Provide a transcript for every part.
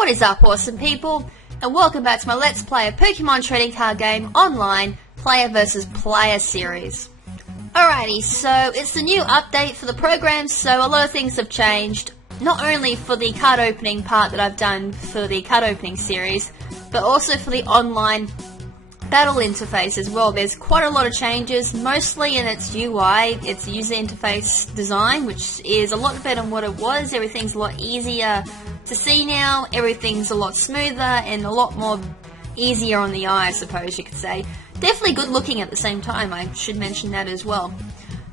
What is up, awesome people, and welcome back to my Let's Play a Pokemon trading card game online player versus player series. Alrighty, so it's the new update for the program, so a lot of things have changed, not only for the card opening part that I've done for the card opening series, but also for the online battle interface as well. There's quite a lot of changes, mostly in its UI, its user interface design, which is a lot better than what it was. Everything's a lot easier to see now, everything's a lot smoother and a lot more easier on the eye, I suppose you could say. Definitely good looking at the same time, I should mention that as well.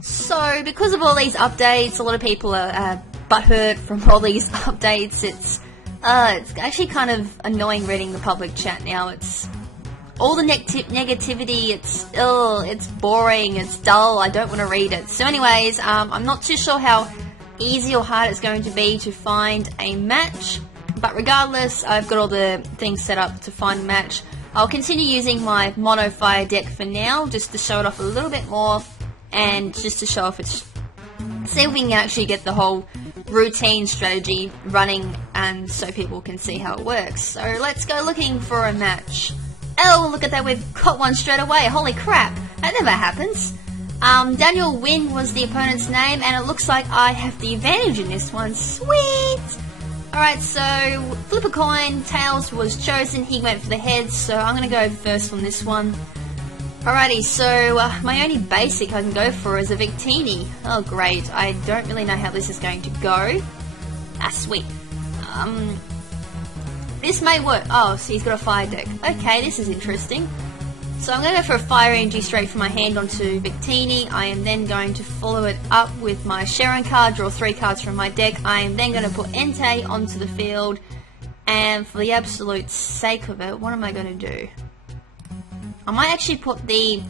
So, because of all these updates, a lot of people are butthurt from all these updates. It's actually kind of annoying reading the public chat now. It's all the negativity, it's boring, it's dull, I don't want to read it. So anyways, I'm not too sure how easy or hard it's going to be to find a match, but regardless, I've got all the things set up to find a match. I'll continue using my Mono Fire deck for now, just to show it off a little bit more, and just to show off see if we can actually get the whole routine strategy running, and so people can see how it works. So let's go looking for a match. Oh, look at that, we've got one straight away. Holy crap, that never happens. DanielWinn was the opponent's name, and it looks like I have the advantage in this one. Sweet! Alright, so flip a coin, Tails was chosen, he went for the heads, so I'm going to go first on this one. Alrighty, so my only basic I can go for is a Victini. Oh great, I don't really know how this is going to go. Ah, sweet. This may work. Oh, so he's got a fire deck. Okay, this is interesting. So I'm going to go for a fire energy straight from my hand onto Victini. I am then going to follow it up with my Sharon card, draw 3 cards from my deck. I am then going to put Entei onto the field. And for the absolute sake of it, what am I going to do? I might actually put the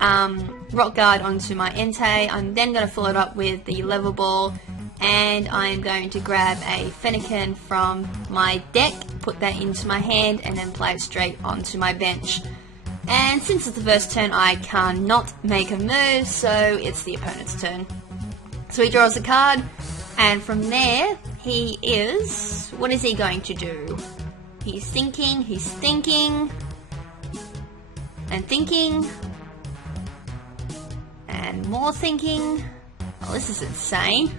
Rock Guard onto my Entei. I'm then going to follow it up with the Level Ball. And I'm going to grab a Fennekin from my deck, put that into my hand, and then play it straight onto my bench. And since it's the first turn, I cannot make a move, so it's the opponent's turn. So he draws a card, and from there, he is... what is he going to do? He's thinking, and thinking, and more thinking. Oh, this is insane.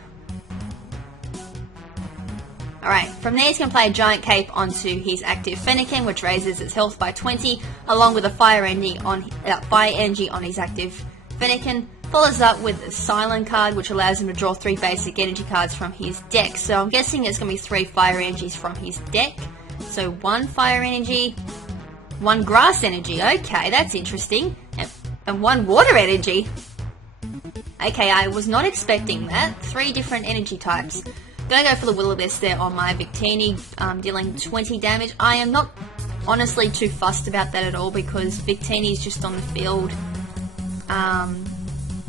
Alright, from there he's going to play a Giant Cape onto his active Fennekin, which raises its health by 20, along with a Fire Energy on his active Fennekin. Follows up with a Silent card, which allows him to draw 3 basic energy cards from his deck. So I'm guessing it's going to be 3 Fire Energies from his deck. So 1 Fire Energy, 1 Grass Energy, okay, that's interesting, and 1 Water Energy. Okay, I was not expecting that. 3 different energy types. Gonna go for the Will-O-Wisp there on my Victini, dealing 20 damage. I am not honestly too fussed about that at all, because Victini is just on the field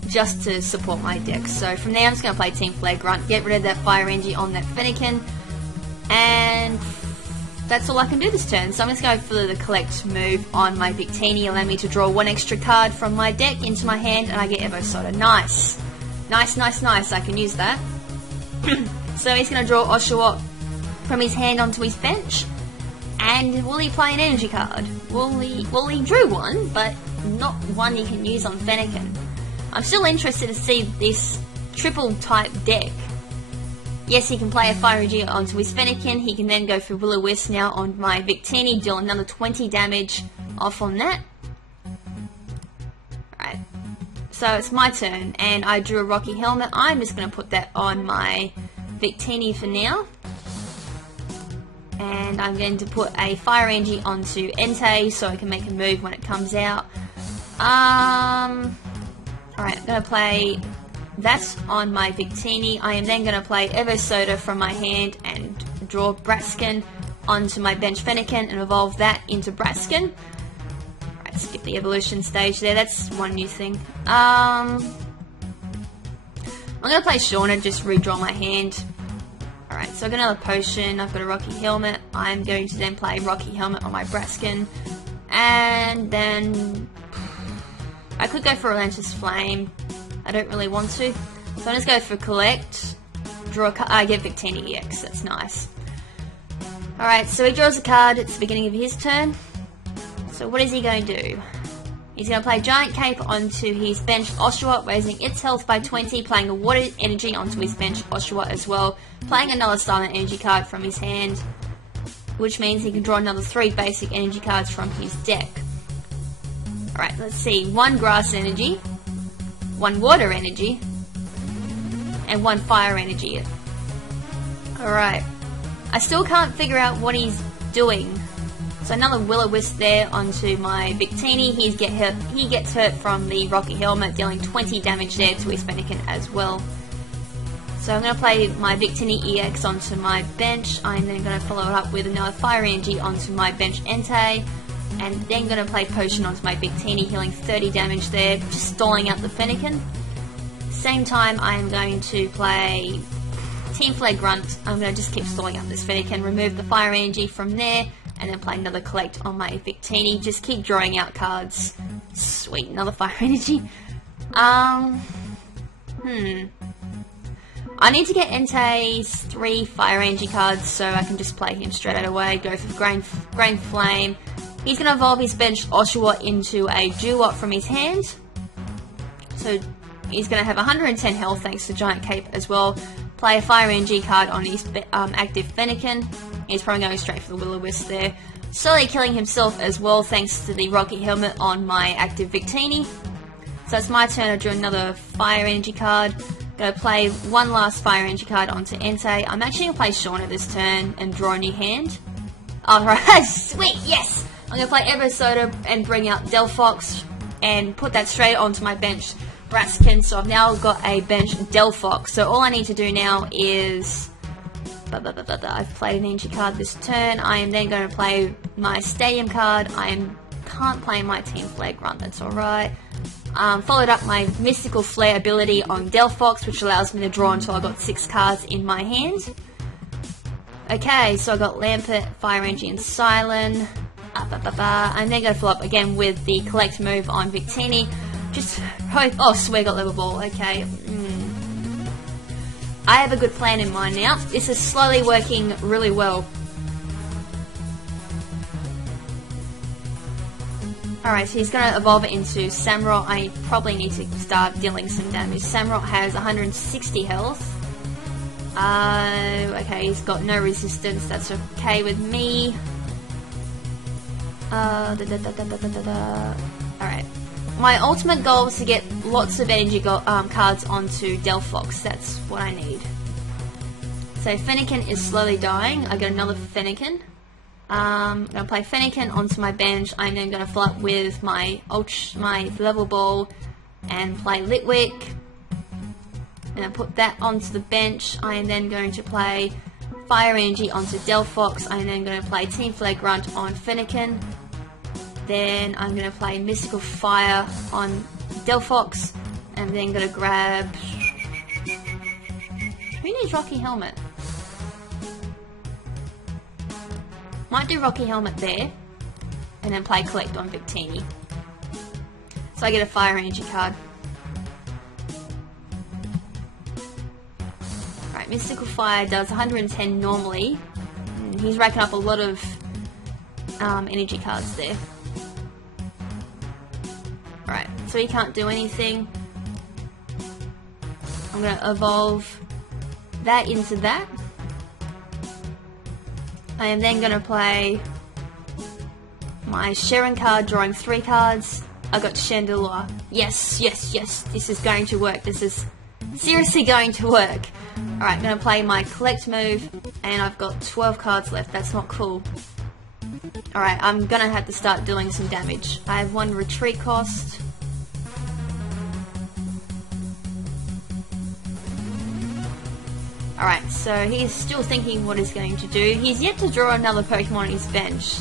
just to support my deck. So from there I'm just going to play Team Flare Grunt, get rid of that Fire Energy on that Fennekin, and that's all I can do this turn. So I'm just going to go for the Collect move on my Victini, allow me to draw 1 extra card from my deck into my hand, and I get Evosoda. Nice. Nice, nice, nice, I can use that. So he's going to draw Oshawott from his hand onto his bench. And will he play an energy card? Well, he drew one, but not one he can use on Fennekin. I'm still interested to see this triple type deck. Yes, he can play a Fire Energy onto his Fennekin. He can then go for Will-O-Wisp now on my Victini, deal another 20 damage off on that. Alright, so it's my turn, and I drew a Rocky Helmet. I'm just going to put that on my Victini for now, and I'm going to put a Fire Energy onto Entei so I can make a move when it comes out. Alright, I'm going to play that on my Victini. I am then going to play Evosoda from my hand and draw Bratzkin onto my bench Fennekin and evolve that into Bratzkin. Alright, skip the evolution stage there, that's one new thing. I'm going to play Shauna, just redraw my hand. Alright, so I've got another potion, I've got a Rocky Helmet. I'm going to then play Rocky Helmet on my Bratzkin. And then I could go for Relentless Flame. I don't really want to. So I'm just go for Collect. Draw a card. I get Victini EX, that's nice. Alright, so he draws a card at the beginning of his turn. So what is he going to do? He's going to play Giant Cape onto his bench Oshawott, raising its health by 20, playing a Water Energy onto his bench Oshawott as well, playing another Silent Energy card from his hand, which means he can draw another 3 basic energy cards from his deck. Alright, let's see. 1 Grass Energy, 1 Water Energy, and 1 Fire Energy. Alright. I still can't figure out what he's doing. So another Will-O-Wisp there onto my Victini. He gets hurt from the Rocky Helmet, dealing 20 damage there to his Fennekin as well. So I'm going to play my Victini EX onto my bench. I'm then going to follow it up with another Fire Energy onto my bench Entei. And then going to play Potion onto my Victini, healing 30 damage there, just stalling out the Fennekin. Same time I am going to play Team Flare Grunt. I'm going to just keep stalling out this Fennekin, remove the Fire Energy from there, and then play another Collect on my Victini. Just keep drawing out cards. Sweet, another Fire Energy. I need to get Entei's 3 Fire Energy cards so I can just play him straight away. Go for Grain Flame. He's going to evolve his bench Oshawott into a Dewott from his hand. So he's going to have 110 health thanks to Giant Cape as well. Play a Fire Energy card on his active Fennekin. He's probably going straight for the Will-O-Wisp there. Slowly killing himself as well thanks to the Rocky Helmet on my active Victini. So it's my turn to draw another Fire Energy card. Going to play 1 last Fire Energy card onto Entei. I'm actually going to play Shauna this turn and draw a new hand. Alright, sweet, yes! I'm going to play Evosoda and bring out Delphox and put that straight onto my bench Bratzkin. So I've now got a bench Delphox. So all I need to do now is... I've played an energy card this turn. I am then going to play my Stadium card. Can't play my Team Flare Grunt, that's alright. Followed up my Mystical Flare ability on Delphox, which allows me to draw until I've got 6 cards in my hand. Okay, so I got Lampet, Fire Energy, and Silent. I'm then going to follow up again with the Collect move on Victini. Just hope... Oh, swear, got Level Ball. Okay. I have a good plan in mind now. This is slowly working really well. Alright, so he's going to evolve it into Samurott. I probably need to start dealing some damage. Samurott has 160 health. Okay, he's got no resistance. That's okay with me. Alright. My ultimate goal is to get lots of energy cards onto Delphox. That's what I need. So Fennekin is slowly dying. I got another Fennekin. I'm going to play Fennekin onto my bench. I'm then going to follow up with my Level Ball and play Litwick. And I put that onto the bench. I am then going to play Fire Energy onto Delphox. I'm then going to play Team Flare Grunt on Fennekin. Then I'm going to play Mystical Fire on Delphox, and then going to grab... Who needs Rocky Helmet? Might do Rocky Helmet there, and then play Collect on Victini. So I get a Fire Energy card. Alright, Mystical Fire does 110 normally. He's racking up a lot of energy cards there. Right, so he can't do anything. I'm going to evolve that into that. I am then going to play my Sharon card, drawing 3 cards. I got Chandelure. Yes, yes, yes, this is going to work. This is seriously going to work. Alright, I'm going to play my Collect move, and I've got 12 cards left. That's not cool. Alright, I'm gonna have to start doing some damage. I have 1 retreat cost. Alright, so he's still thinking what he's going to do. He's yet to draw another Pokemon on his bench.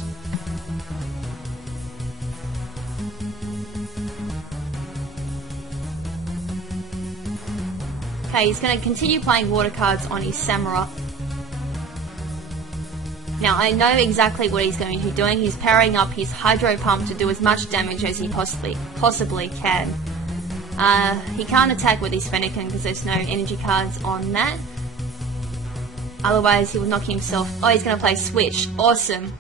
Okay, he's going to continue playing water cards on his Samurott. Now, I know exactly what he's going to be doing. He's powering up his Hydro Pump to do as much damage as he possibly can. He can't attack with his Fennekin because there's no energy cards on that. Otherwise, he will knock himself. Oh, he's going to play Switch. Awesome.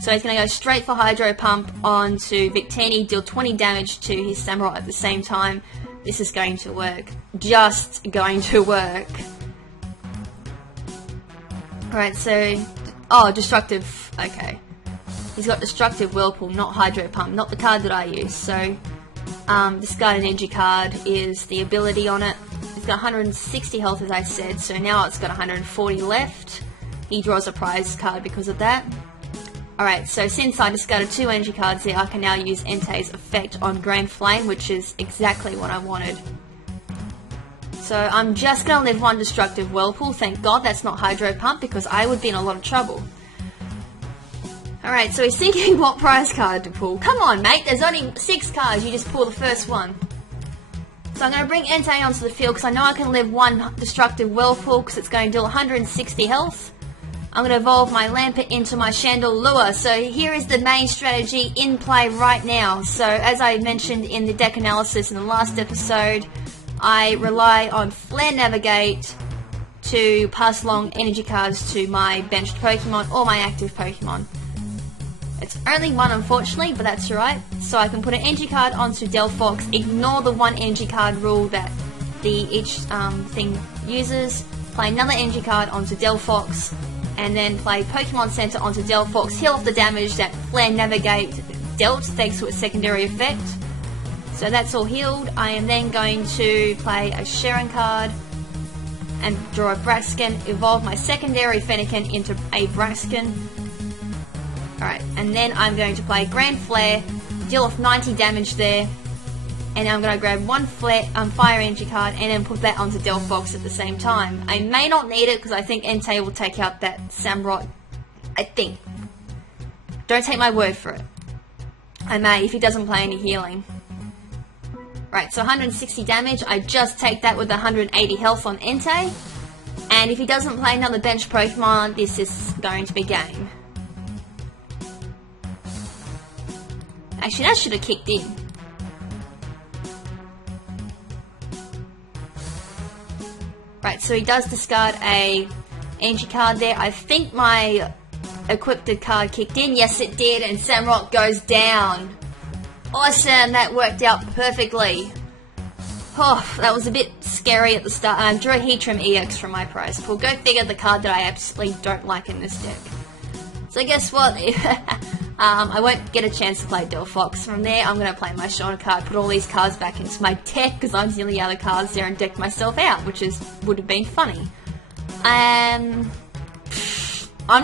So he's going to go straight for Hydro Pump onto Victini, deal 20 damage to his Samurott at the same time. This is going to work. Just going to work. Alright, so... Oh, Destructive. Okay. He's got Destructive Whirlpool, not Hydro Pump. Not the card that I use. So, discard an energy card is the ability on it. It's got 160 health, as I said. So now it's got 140 left. He draws a prize card because of that. Alright, so since I discarded 2 energy cards there, I can now use Entei's effect on Grand Flame, which is exactly what I wanted. So I'm just going to live 1 Destructive Whirlpool. Thank God that's not Hydro Pump, because I would be in a lot of trouble. Alright, so he's thinking what prize card to pull. Come on, mate, there's only 6 cards, you just pull the first one. So I'm going to bring Entei onto the field, because I know I can live 1 Destructive Whirlpool, because it's going to deal 160 health. I'm going to evolve my Lampet into my Chandelure. So here is the main strategy in play right now. So as I mentioned in the deck analysis in the last episode, I rely on Flare Navigate to pass along energy cards to my benched Pokemon or my active Pokemon. It's only 1 unfortunately, but that's alright. So I can put an energy card onto Delphox, ignore the 1 energy card rule that each thing uses, play another energy card onto Delphox, and then play Pokemon Center onto Delphox, heal off the damage that Flare Navigate dealt thanks to its secondary effect. So that's all healed. I am then going to play a Sharon card and draw a Braxkin, evolve my secondary Fennekin into a Braxkin. Alright, and then I'm going to play Grand Flare, deal off 90 damage there, and I'm going to grab 1 Fire Energy card and then put that onto Delphox at the same time. I may not need it because I think Entei will take out that Samurott. I think. Don't take my word for it. I may if he doesn't play any healing. Right, so 160 damage. I just take that with 180 health on Entei. And if he doesn't play another bench Pokemon, this is going to be game. Actually, that should have kicked in. Right, so he does discard a energy card there. I think my equipped card kicked in. Yes, it did, and Samurott goes down. Awesome, that worked out perfectly. Oh, that was a bit scary at the start. I drew a Heatran EX from my prize pool. Go figure, the card that I absolutely don't like in this deck. So guess what? I won't get a chance to play Delphox. From there, I'm going to play my shoulder card, put all these cards back into my deck because I'm dealing the other cards there and decked myself out, which would have been funny. I'm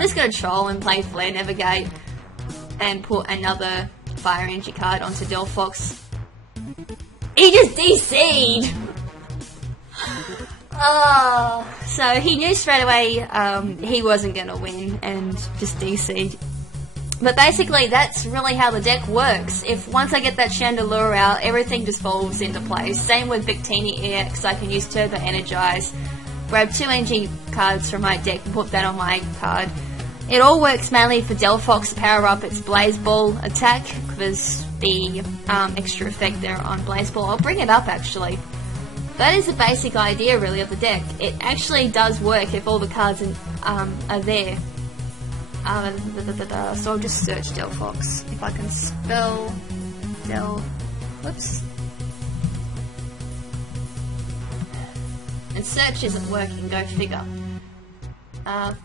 just going to troll and play Flare Navigate and put another Fire Energy card onto Delphox. He just DC'd! Oh, so he knew straight away he wasn't going to win and just DC'd. But basically, that's really how the deck works. If once I get that Chandelure out, everything just falls into place. Same with Victini EX, I can use Turbo Energize, grab 2 energy cards from my deck and put that on my card. It all works mainly for Delphox to power up its Blaze Ball attack, because the extra effect there on Blaze Ball. I'll bring it up actually. That is the basic idea really of the deck. It actually does work if all the cards are there. So I'll just search Delphox. If I can spell whoops. And search isn't working, go figure.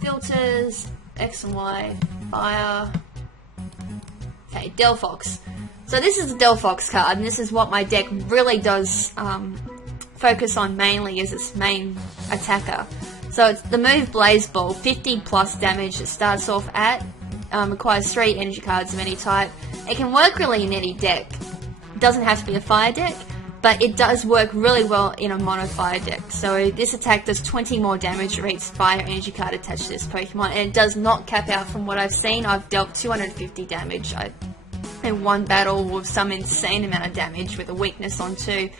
Filters, X and Y, fire. Okay, Delphox. So this is the Delphox card, and this is what my deck really does focus on mainly as its main attacker. So it's the move Blaze Ball, 50 plus damage it starts off at, requires 3 energy cards of any type. It can work really in any deck. It doesn't have to be a fire deck, but it does work really well in a mono fire deck. So this attack does 20 more damage for each fire energy card attached to this Pokemon, and it does not cap out from what I've seen. I've dealt 250 damage in one battle with some insane amount of damage with a weakness on 2.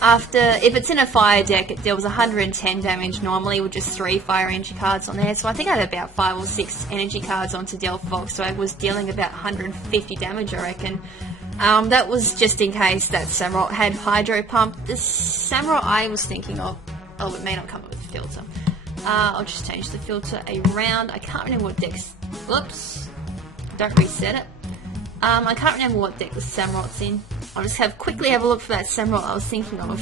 If it's in a fire deck, it deals 110 damage normally with just 3 fire energy cards on there. So I think I had about 5 or 6 energy cards onto Delphox, so I was dealing about 150 damage, I reckon. That was just in case that Samurott had Hydro Pump. The Samurott I was thinking of, oh, it may not come up with a filter. I'll just change the filter around. I can't remember what deck's, whoops, don't reset it. I can't remember what deck the Samurott's in. I'll just quickly have a look for that Samurott I was thinking of.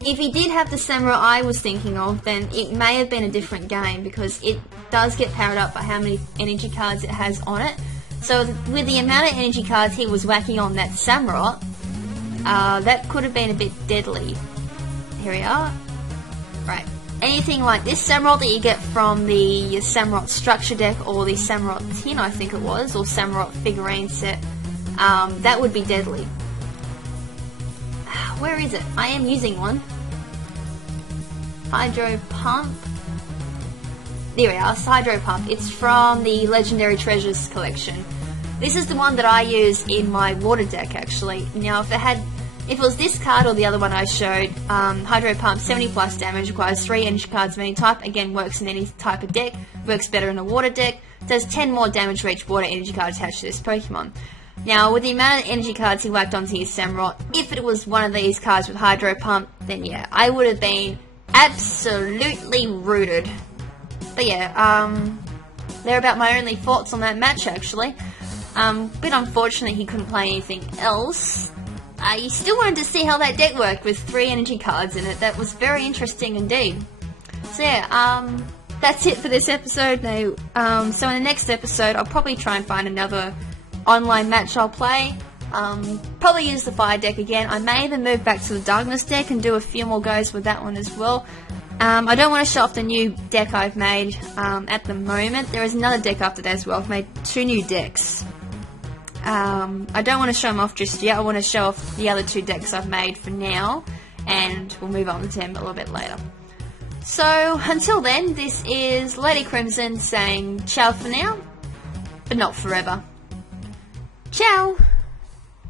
If he did have the Samurott I was thinking of, then it may have been a different game, because it does get powered up by how many energy cards it has on it. So with the amount of energy cards he was whacking on that Samurott, that could have been a bit deadly. Here we are. Right. Anything like this Samurott that you get from the Samurott structure deck, or the Samurott tin, I think it was, or Samurott figurine set, that would be deadly. Where is it? I am using one. Hydro Pump. There we are, Hydro Pump. It's from the Legendary Treasures collection. This is the one that I use in my water deck, actually. Now, if it was this card or the other one I showed, Hydro Pump, 70 plus damage, requires 3 energy cards of any type. Again, works in any type of deck. Works better in a water deck. Does 10 more damage for each water energy card attached to this Pokemon. Now, with the amount of energy cards he whacked onto his Samurott, if it was one of these cards with Hydro Pump, then yeah, I would have been absolutely rooted. But yeah, they're about my only thoughts on that match, actually. Bit unfortunate he couldn't play anything else. You still wanted to see how that deck worked with 3 energy cards in it. That was very interesting indeed. So yeah, that's it for this episode. Now, so in the next episode, I'll probably try and find another online match I'll play. Probably use the fire deck again. I may even move back to the darkness deck and do a few more goes with that one as well. I don't want to show off the new deck I've made at the moment. There is another deck after that as well. I've made 2 new decks. I don't want to show them off just yet. I want to show off the other 2 decks I've made for now, and we'll move on to them a little bit later. So until then, this is LadyKrimZen saying ciao for now, but not forever. Ciao!